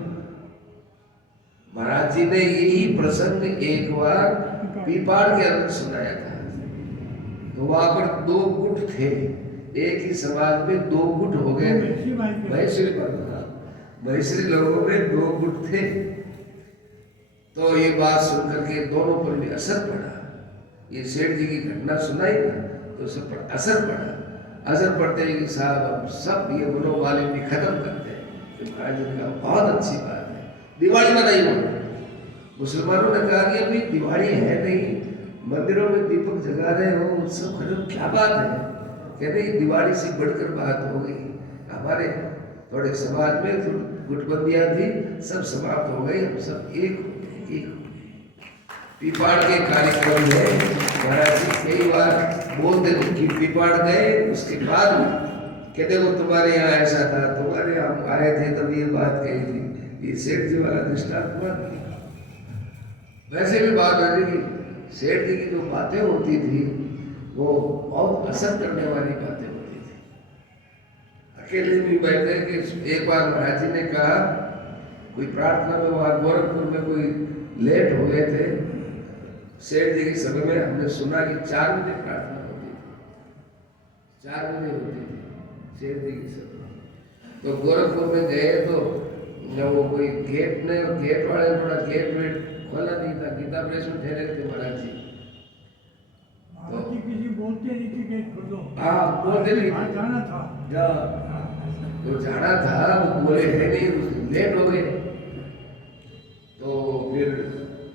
महाराज जी ने यही प्रसंग एक बार पीपाड़ के अंदर सुनाया था। तो वहां पर दो गुट थे, एक ही समाज में दो गुट हो गए थे, वैश्री लोगों में दो गुट थे। तो ये बात सुनकर के दोनों पर भी असर पड़ा। ये सेठ जी की घटना सुनाई ना, तो सब पर असर पड़ा। असर पड़ते ही साहब अब सब ये मनोमालिन्य खत्म करते हैं। तो महाराज जी ने कहा बहुत अच्छी बात है, दिवाली मनाई हो। मुसलमानों ने कहा कि अभी दिवाली है नहीं, मंदिरों में दीपक जगा रहे हो, उत्सव कर रहे हो, क्या बात है। कहते दिवाली से बढ़कर बात हो गई। हमारे थोड़े समाज में जो गुटबंदियाँ थी सब समाप्त हो गई, हम सब एक हो गए। एक पीपाड़ के कार्यक्रम में महाराज जी कई बार बोलते थे कि पीपाड़ गए, उसके बाद कहते वो तुम्हारे यहाँ ऐसा था, तुम्हारे यहाँ हम आए थे तब ये बात कही थी। ये सेठ जी वाला दृष्टांत हुआ। वैसे भी बात होती कि सेठ जी की जो बातें होती थी वो बहुत असर करने वाली बातें होती थी। अकेले भी बैठे कि एक बार महाराज जी ने कहा, कोई प्रार्थना में वहाँ गोरखपुर में कोई लेट हो गए थे सेठ जी की सभा में, हमने सुना कि 4 बजे प्रार्थना होती थी, 4 बजे होती थी सेठ जी की सभा। तो गोरखपुर में गए तो वो कोई गेट वाले थोड़ा गेट वेट खोला नहीं था, गीता प्रेस में ठहरे थे महाराज जी। तो किसी बोलते नहीं कि गेट खोलो। हाँ बोलते नहीं, जाना था, तो जाना था, वो बोले है नहीं, लेट हो गए। तो फिर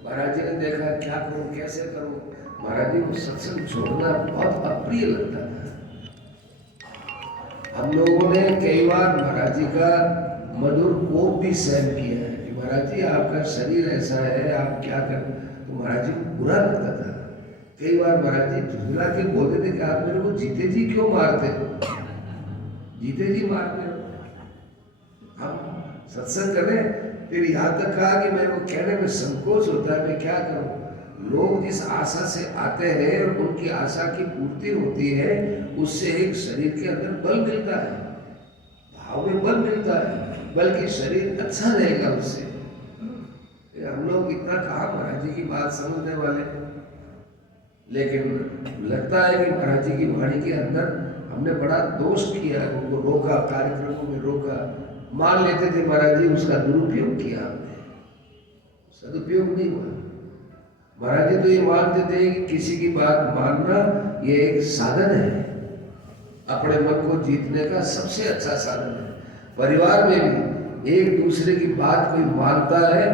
महाराज जी ने देखा क्या करूं कैसे करूं। महाराज जी को सत्संग छोड़ना बहुत अप्रिय लगता था। हम लोगों ने कई बार महाराज जी का मधुर कोप भी सहन किया है कि महाराज जी आपका शरीर ऐसा है, आप क्या कर, तो महाराज जी को बुरा लगता था। कई बार महाराज जी झुंझला के बोलते थे कि आप मेरे को जीते जी क्यों मारते हो, जीते जी मारते हो, हम सत्संग करें। फिर यहाँ तक कहा कि मेरे को कहने में संकोच होता है, मैं क्या करूं। लोग जिस आशा से आते हैं और उनकी आशा की पूर्ति होती है, उससे एक शरीर के अंदर बल मिलता है, भाव में बल मिलता है, बल्कि शरीर अच्छा रहेगा उससे। हम लोग इतना कहा महाराज जी की बात समझने वाले, लेकिन लगता है कि महाराज जी की वाणी के अंदर हमने बड़ा दोष किया, उनको रोका, कार्यक्रमों में रोका। मान लेते थे महाराज जी, उसका दुरुपयोग किया हमने, सदुपयोग नहीं हुआ। महाराज जी तो ये मानते थे कि किसी की बात मानना ये एक साधन है, अपने मन को जीतने का सबसे अच्छा साधन है। परिवार में भी एक दूसरे की बात कोई मानता है,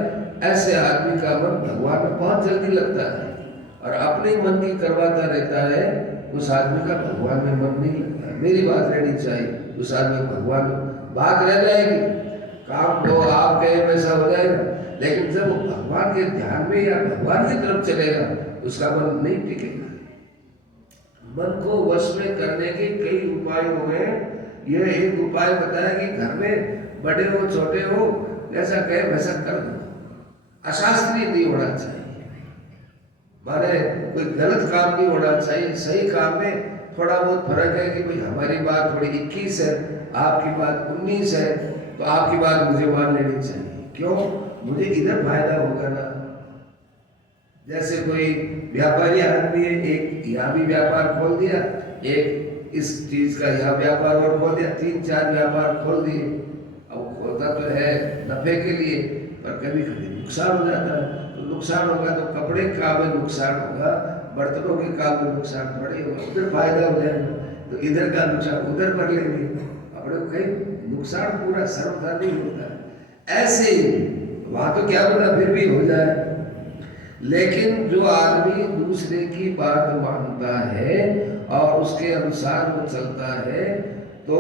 ऐसे आदमी का मन भगवान में बहुत जल्दी लगता है, और अपने मन की करवाता रहता है, उस आदमी का भगवान में मन नहीं लगता। मेरी बात रहनी चाहिए, उस आदमी भगवान में बात रह जाएगी, काम तो आप कहे वैसा हो जाएगा, लेकिन जब वो भगवान के ध्यान में या भगवान की तरफ चलेगा, उसका मन नहीं टिकेगा। मन को वश में करने के कई उपाय हुए। यह एक उपाय बताया कि घर में बड़े हो छोटे हो, जैसा कहे वैसा कर दो, अशास्त्रीय नहीं होना चाहिए, माने कोई गलत काम नहीं होना चाहिए। सही काम में थोड़ा बहुत फर्क है कि भाई हमारी बात थोड़ी 21 है, आपकी बात 19 है, तो आपकी बात मुझे मान लेनी चाहिए। क्यों? मुझे इधर फायदा होगा ना। जैसे कोई व्यापारी आदमी है, एक यहाँ भी व्यापार खोल दिया, एक इस चीज का यहाँ व्यापार और खोल दिया, 3-4 व्यापार खोल दिए। अब खोलता तो है नफे के लिए, पर कभी कभी नुकसान हो जाता है। तो नुकसान होगा तो कपड़े के काम में नुकसान होगा, बर्तनों के काम में नुकसान पड़े होगा, उधर फायदा हो जाएगा, तो इधर का नुकसान उधर कर लेंगे। अपने को कहीं नुकसान पूरा सर्वथा नहीं होता। ऐसे वहां तो क्या होगा, फिर भी हो जाए। लेकिन जो आदमी दूसरे की बात मानता है और उसके अनुसार वो चलता है, तो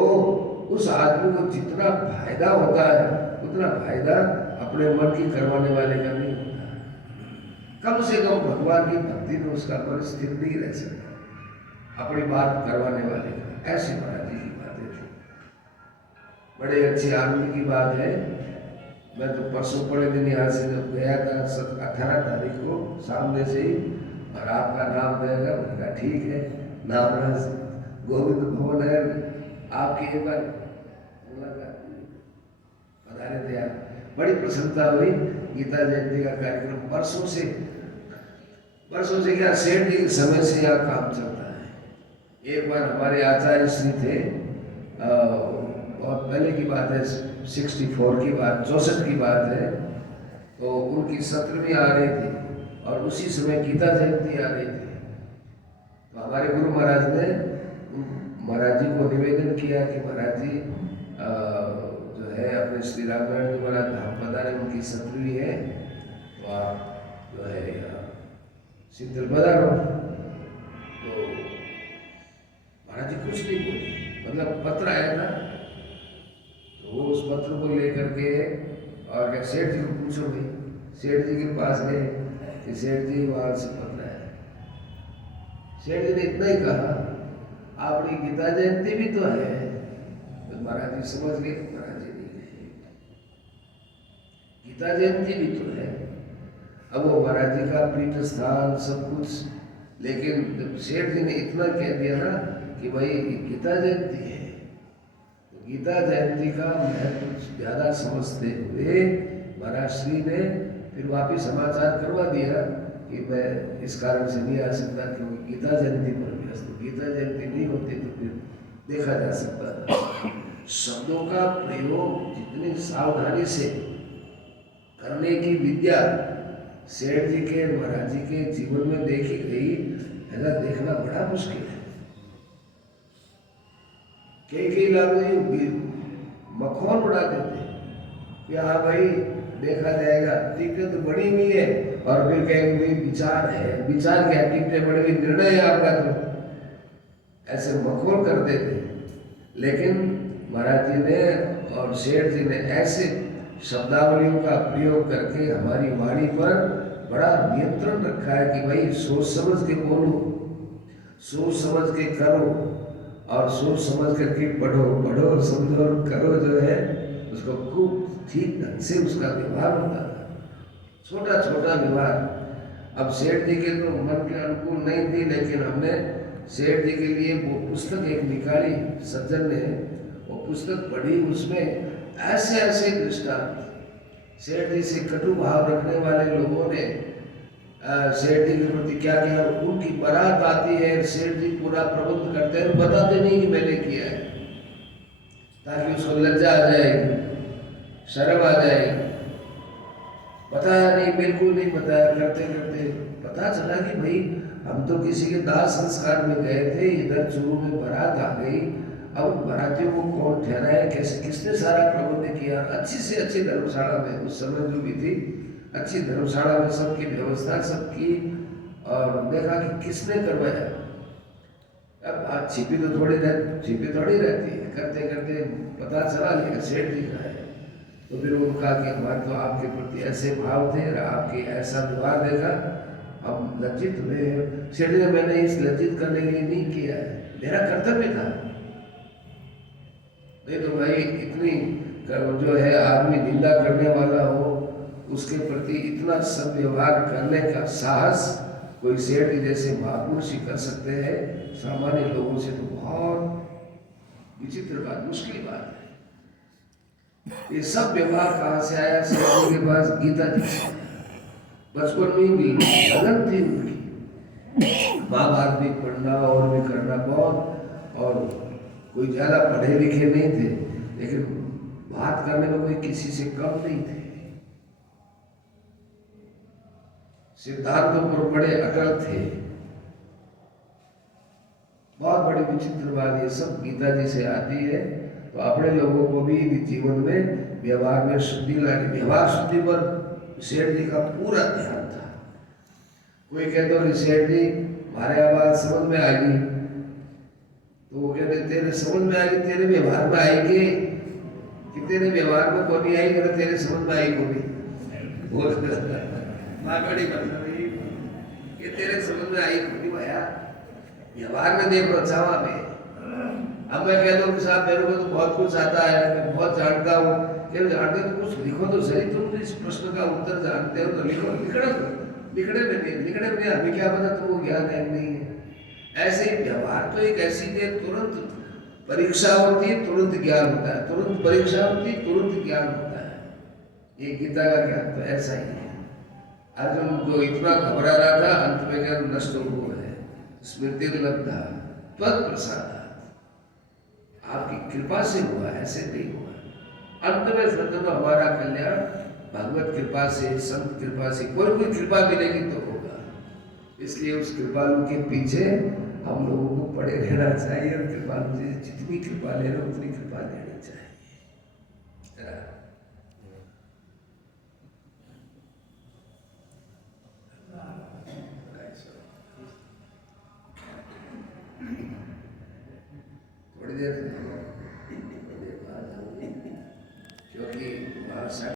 उस आदमी को जितना फायदा होता है उतना फायदा अपने मन की करवाने वाले का नहीं होता। कम से कम भगवान की भक्ति में उसका मन स्थिर नहीं रह सकता, अपनी बात करवाने वाले का। ऐसी महाराज जी की बातें थी, बड़े अच्छे आदमी की बात है। मैं तो परसों पड़े दिन यहाँ से जब गया था 18 तारीख को सामने से ही, और आपका नाम देगा, मैंने कहा ठीक है, नाम गोविंद भवन है, आपकी एक बार मुलाकात पधारे थे आप, बड़ी प्रसन्नता हुई। गीता जयंती का कार्यक्रम परसों से क्या सेठ जी के समय से यहाँ काम चलता है। एक बार हमारे आचार्य श्री थे, बहुत पहले की बात है, 64 की बात, 64 की बात है, तो उनकी 17वीं आ रही थी और उसी समय गीता जयंती आ रही थी। तो हमारे गुरु महाराज ने महाराज जी को निवेदन किया कि महाराज जी जो है अपने श्री रामनारायण जी महाराज धाम पधारे, उनकी 17वीं है, तो आप जो है शीतल पधारो। तो महाराज जी कुछ नहीं बोले, मतलब पत्र आया था, वो उस पत्र को लेकर के और क्या सेठ जी को पूछो भाई सेठ जी के पास गए कि सेठ जी वहां से पत्र है। सेठ जी ने इतना ही कहा, आपकी गीता जयंती भी तो है। तो महाराज जी समझ गए, महाराज जी नहीं गए, गीता जयंती भी तो है। अब वो महाराज जी का पीठ स्थान सब कुछ, लेकिन जब सेठ जी ने इतना कह दिया ना कि भाई गीता जयंती है, तो गीता जयंती का महत्व ज्यादा समझते हुए महाराज श्री ने फिर वापिस समाचार करवा दिया कि मैं इस कारण से नहीं आ सकता क्योंकि गीता जयंती पर व्यस्त हूं। गीता जयंती नहीं होती तो फिर देखा जा सकता था। शब्दों का प्रयोग जितनी सावधानी से करने की विद्या सेठ जी के महाराज जी के जीवन में देखी गई, ऐसा देखना बड़ा मुश्किल है। कई लोग मखौल उड़ा देते कि हाँ भाई देखा जाएगा, टिकटें तो बड़ी हुई है, और फिर कहेंगे विचार है, विचार क्या, टिकटें बड़ी हुई, निर्णय है आपका, तो ऐसे मखौल करते थे। लेकिन महाराज जी ने और सेठ जी ने ऐसे शब्दावलियों का प्रयोग करके हमारी वाणी पर बड़ा नियंत्रण रखा है कि भाई सोच समझ के बोलो, सोच समझ के करो, और सोच समझ करके पढ़ो, पढ़ो समझो करो, जो है उसको खूब ठीक ढंग से उसका व्यवहार होता था, छोटा छोटा व्यवहार। अब सेठ जी के तो मन के अनुकूल नहीं थी, लेकिन हमने सेठ जी के लिए वो पुस्तक एक निकाली, सज्जन ने वो पुस्तक पढ़ी, उसमें ऐसे ऐसे दृष्टांत सेठ जी से कटु भाव रखने वाले लोगों ने सेठ जी के प्रति क्या क्या, उनकी बारात आती है, सेठ जी पूरा प्रबंध करते हैं, बताते नहीं कि मैंने किया है, ताकि उसको लज्जा आ जाएगी, शर्म आ जाएगी। बताया नहीं, बिल्कुल नहीं बताया। करते करते पता चला कि भाई हम तो किसी के दाह संस्कार में गए थे, इधर चूरू में बारात आ गई, अब बारातियों को कौन ठहराए, कैसे, किसने सारा प्रबंध किया। अच्छी से अच्छी धर्मशाला में उस समय जो भी थी, अच्छी धर्मशाला में सबकी व्यवस्था सब की, और देखा कि किसने करवाया। अब छिपी तो थोड़ी रहती है, करते करते पता चला लेकिन सेठ जी का है। तो फिर उन्होंने कहा कि हमारे तो आपके प्रति ऐसे भाव थे, आपके ऐसा व्यवहार देखा, हम लज्जित हुए। सेठ जी, मैंने इस लज्जित करने के लिए नहीं किया है, मेरा कर्तव्य था। नहीं तो भाई इतनी जो है आदमी निंदा करने वाला हो, उसके प्रति इतना सदव्यवहार करने का साहस कोई सेठ जैसे महापुरुष ही कर सकते हैं, सामान्य लोगों से तो बहुत विचित्र बात, मुश्किल बात है। ये सब व्यवहार कहाँ से आया? सेठ जी के पास गीता जी से। बचपन में भी लगन थी उनकी, महाभारत भी पढ़ना और भी करना बहुत, और कोई ज्यादा पढ़े लिखे नहीं थे, लेकिन बात करने में कोई किसी से कम नहीं थे, सिद्धांतों पर बड़े अटल थे। बहुत बड़ी विचित्र बात ये सब गीता जी से आती है। तो अपने लोगों को भी जीवन में व्यवहार में शुद्धि लानी, व्यवहार शुद्धि पर सेठ जी का पूरा ध्यान था। कोई कहते हो कि सेठ जी हमारे आवाज समझ में आएगी, तो वो कहते तेरे समझ में आएगी, तेरे व्यवहार में आएगी, कि तेरे व्यवहार में कौन नहीं आएगी, तेरे समझ में आएगी कौन मारवाड़ी मतलब ये तेरे समझ में आई कौन भैया, व्यवहार में देखो चावा में। अब मैं कह दूं कि साहब मेरे को तो बहुत कुछ आता है, मैं बहुत जानता हूँ, क्या जानते तो कुछ लिखो तो सही, तुम इस प्रश्न का उत्तर जानते हो तो लिखो, लिखने में नहीं, हमें क्या पता तुमको ज्ञान है नहीं है। ऐसे ही व्यवहार तो एक ऐसी चीज, तुरंत परीक्षा होती है तुरंत ज्ञान होता है, तुरंत परीक्षा होती है तुरंत ज्ञान होता है। ये गीता का ज्ञान तो ऐसा ही है। अर्जुन को इतना घबरा रहा था, अंत में ज्ञान नष्ट हुआ है, स्मृति लब्धा त्वत्प्रसादात्, आपकी कृपा से हुआ, ऐसे नहीं हुआ। अंत में सज्जनों हमारा कल्याण भगवत कृपा से, संत कृपा से, कोई कृपा मिलेगी तो होगा। इसलिए उस कृपालु के पीछे हम लोगों को पड़े रहना चाहिए, और कृपालु से जितनी कृपा ले लो उतनी कृपा लेनी चाहिए। थोड़ी देर